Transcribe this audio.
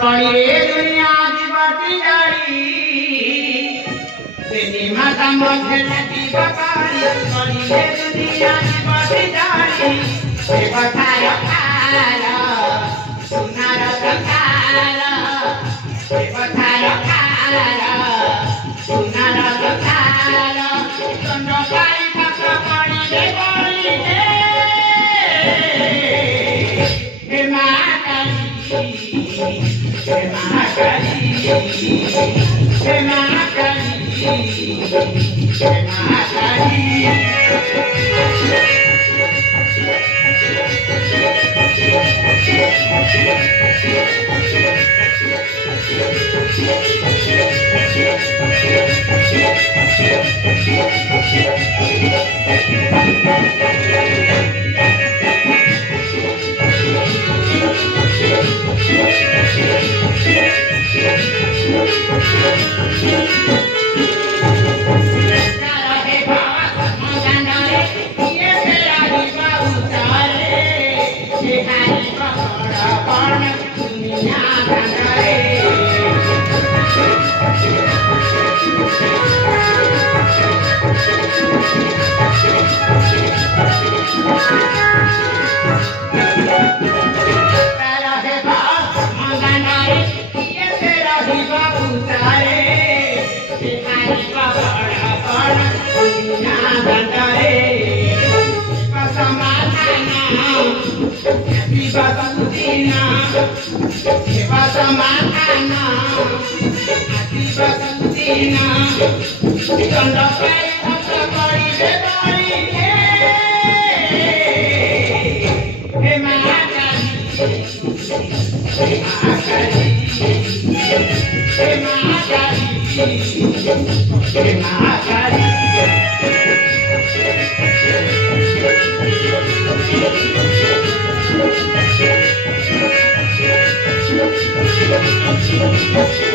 पड़ी रे दुनिया की बाती जारी तेरी माता मुझे लगी बकारी पड़ी रे दुनिया की बाती जारी ये बताया काला सुनारा काला ये बताया काला सुनारा काला चंद्र काली पका पड़ी रे हे महाकाली हे महाकाली हे महाकाली हे महाकाली Thank you.